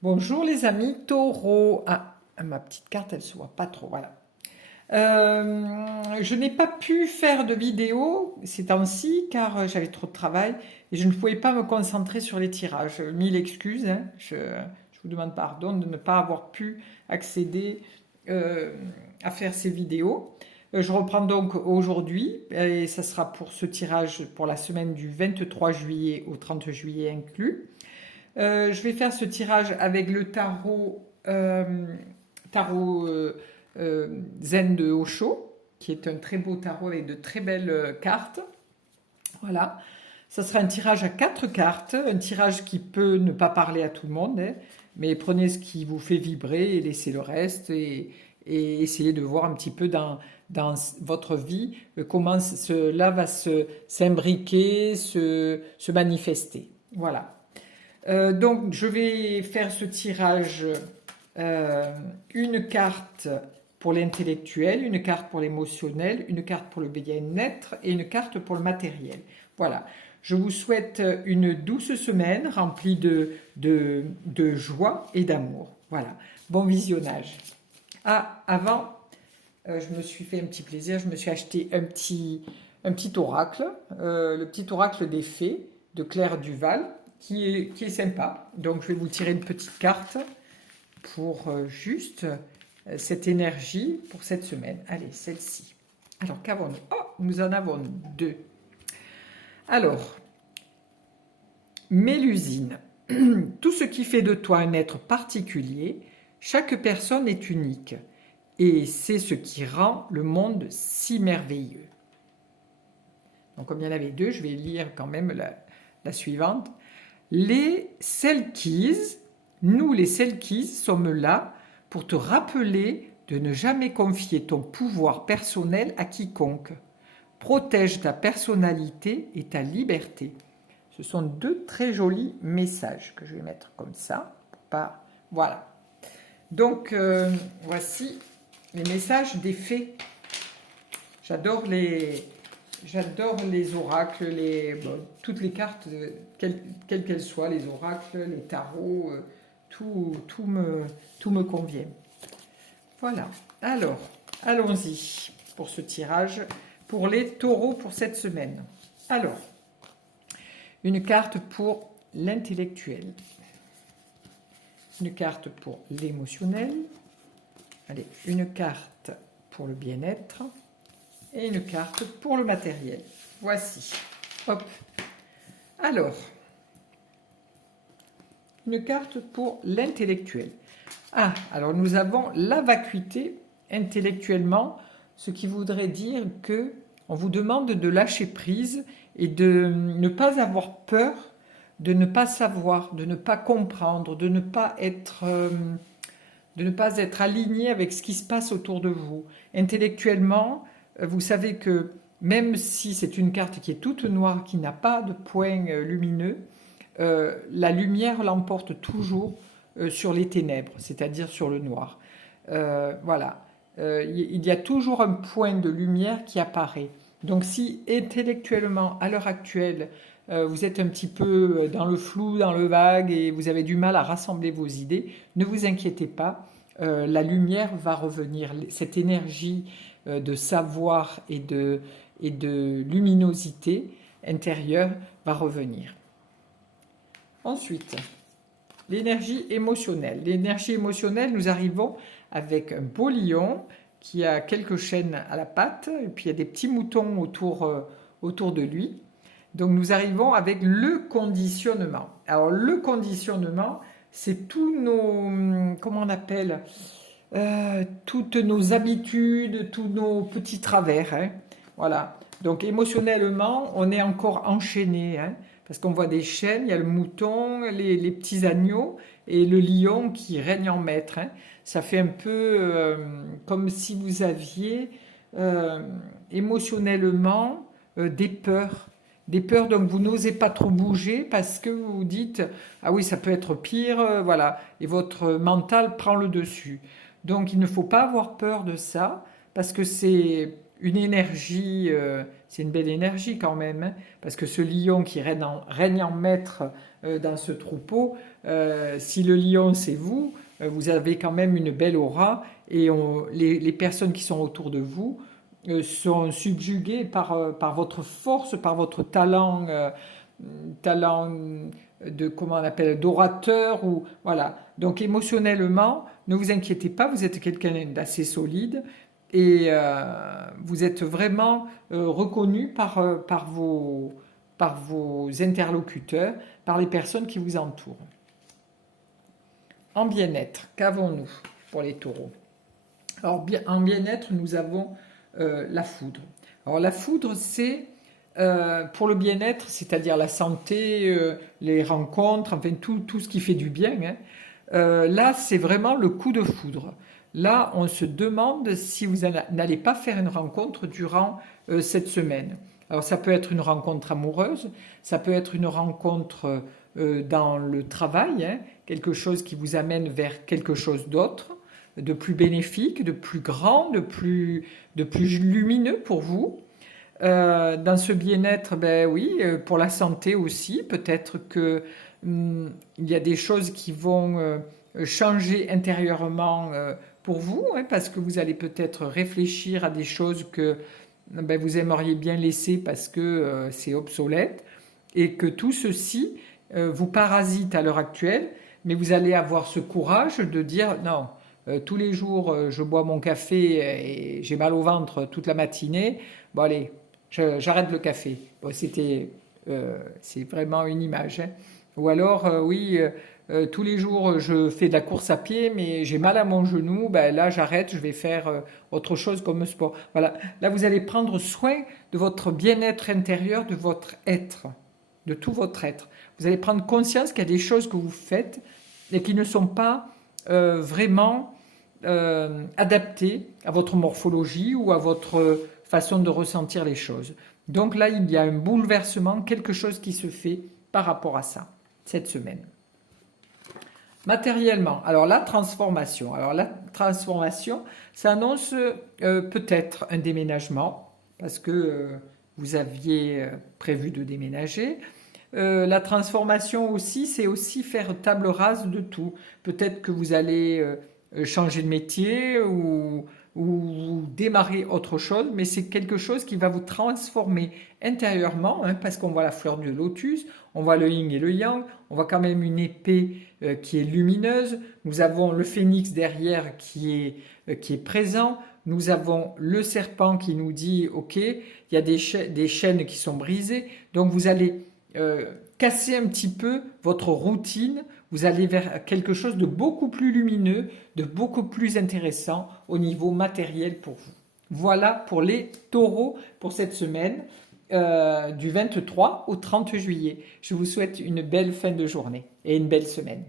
Bonjour les amis taureaux. Ah, ma petite carte, elle se voit pas trop, voilà. Je n'ai pas pu faire de vidéo ces temps-ci car j'avais trop de travail et je ne pouvais pas me concentrer sur les tirages. Mille excuses, hein. Je vous demande pardon de ne pas avoir pu accéder euh, à faire ces vidéos. Je reprends donc aujourd'hui et ça sera pour ce tirage pour la semaine du 23 juillet au 30 juillet inclus. Je vais faire ce tirage avec le tarot Zen de Osho, qui est un très beau tarot avec de très belles cartes. Voilà. Ça sera un tirage à 4 cartes, un tirage qui peut ne pas parler à tout le monde, hein, mais prenez ce qui vous fait vibrer et laissez le reste et essayez de voir un petit peu dans votre vie comment cela va s'imbriquer, se manifester. Voilà. Donc, je vais faire ce tirage, une carte pour l'intellectuel, une carte pour l'émotionnel, une carte pour le bien-être et une carte pour le matériel. Voilà. Je vous souhaite une douce semaine remplie de joie et d'amour. Voilà. Bon visionnage. Ah, avant, je me suis fait un petit plaisir. Je me suis acheté un petit oracle, le petit oracle des fées de Claire Duval, qui est sympa. Donc, je vais vous tirer une petite carte pour juste cette énergie pour cette semaine. Allez, celle-ci. Alors, qu'avons-nous? Oh, nous en avons deux. Alors, Mélusine. Tout ce qui fait de toi un être particulier, chaque personne est unique. Et c'est ce qui rend le monde si merveilleux. Donc, comme il y en avait deux, je vais lire quand même la suivante. Les Selkies, nous les Selkies, sommes là pour te rappeler de ne jamais confier ton pouvoir personnel à quiconque. Protège ta personnalité et ta liberté. Ce sont deux très jolis messages que je vais mettre comme ça. Pas... Voilà. Donc, voici les messages des fées. J'adore les oracles, toutes les cartes, quelles qu'elles soient, les oracles, les tarots, tout me convient. Voilà. Alors, allons-y pour ce tirage pour les taureaux pour cette semaine. Alors, une carte pour l'intellectuel, une carte pour l'émotionnel, allez, une carte pour le bien-être, et une carte pour le matériel. Voici. Hop. Alors, une carte pour l'intellectuel. Ah, alors nous avons la vacuité intellectuellement, ce qui voudrait dire que on vous demande de lâcher prise et de ne pas avoir peur, de ne pas savoir, de ne pas comprendre, de ne pas être aligné avec ce qui se passe autour de vous. Intellectuellement, vous savez que même si c'est une carte qui est toute noire, qui n'a pas de point lumineux, la lumière l'emporte toujours sur les ténèbres, c'est-à-dire sur le noir. Voilà. Il y a toujours un point de lumière qui apparaît. Donc si intellectuellement, à l'heure actuelle, vous êtes un petit peu dans le flou, dans le vague et vous avez du mal à rassembler vos idées, ne vous inquiétez pas, la lumière va revenir. Cette énergie de savoir et de luminosité intérieure va revenir. Ensuite, l'énergie émotionnelle. L'énergie émotionnelle, nous arrivons avec un beau lion qui a quelques chaînes à la patte et puis il y a des petits moutons autour de lui. Donc nous arrivons avec le conditionnement. Alors le conditionnement, c'est tous nos, comment on appelle, toutes nos habitudes, tous nos petits travers, hein. Voilà. Donc émotionnellement, on est encore enchaîné, hein, parce qu'on voit des chaînes, il y a le mouton, les petits agneaux et le lion qui règne en maître, hein. Ça fait un peu comme si vous aviez euh, émotionnellement des peurs. Des peurs, donc vous n'osez pas trop bouger parce que vous vous dites ah oui, ça peut être pire, voilà, et votre mental prend le dessus. Donc il ne faut pas avoir peur de ça parce que c'est une énergie c'est une belle énergie quand même, hein, parce que ce lion qui règne en maître dans ce troupeau, si le lion c'est vous, vous avez quand même une belle aura et les personnes qui sont autour de vous sont subjuguées par votre force, par votre talent de comment on appelle d'orateur ou voilà. Donc émotionnellement, ne vous inquiétez pas, vous êtes quelqu'un d'assez solide et vous êtes vraiment reconnu par vos interlocuteurs, par les personnes qui vous entourent. En bien-être, qu'avons-nous pour les taureaux? Alors en bien-être, nous avons la foudre. Alors la foudre, c'est pour le bien-être, c'est-à-dire la santé, les rencontres, enfin tout ce qui fait du bien. Hein. Là, c'est vraiment le coup de foudre. Là, on se demande si vous n'allez pas faire une rencontre durant cette semaine. Alors ça peut être une rencontre amoureuse, ça peut être une rencontre dans le travail, hein, quelque chose qui vous amène vers quelque chose d'autre, de plus bénéfique, de plus grand, de plus lumineux pour vous. Dans ce bien-être, ben oui, pour la santé aussi, peut-être que il y a des choses qui vont changer intérieurement pour vous, hein, parce que vous allez peut-être réfléchir à des choses que ben, vous aimeriez bien laisser parce que c'est obsolète, et que tout ceci vous parasite à l'heure actuelle, mais vous allez avoir ce courage de dire non. Tous les jours, je bois mon café et j'ai mal au ventre toute la matinée. Bon, allez, j'arrête le café. Bon, c'est vraiment une image. Hein. Ou alors, oui, tous les jours, je fais de la course à pied, mais j'ai mal à mon genou. Ben là, j'arrête, je vais faire autre chose comme sport. Voilà. Là, vous allez prendre soin de votre bien-être intérieur, de votre être, de tout votre être. Vous allez prendre conscience qu'il y a des choses que vous faites et qui ne sont pas vraiment adaptées à votre morphologie ou à votre façon de ressentir les choses. Donc là, il y a un bouleversement, quelque chose qui se fait par rapport à ça, cette semaine. Matériellement, alors la transformation. Alors la transformation, ça annonce peut-être un déménagement, parce que vous aviez prévu de déménager. La transformation aussi, c'est aussi faire table rase de tout. Peut-être que vous allez changer de métier ou démarrer autre chose, mais c'est quelque chose qui va vous transformer intérieurement, hein, parce qu'on voit la fleur du lotus, on voit le yin et le yang, on voit quand même une épée qui est lumineuse, nous avons le phénix derrière qui est présent, nous avons le serpent qui nous dit, ok, il y a des chaînes qui sont brisées, donc vous allez casser un petit peu votre routine, vous allez vers quelque chose de beaucoup plus lumineux, de beaucoup plus intéressant au niveau matériel pour vous. Voilà pour les taureaux pour cette semaine du 23 au 30 juillet. Je vous souhaite une belle fin de journée et une belle semaine.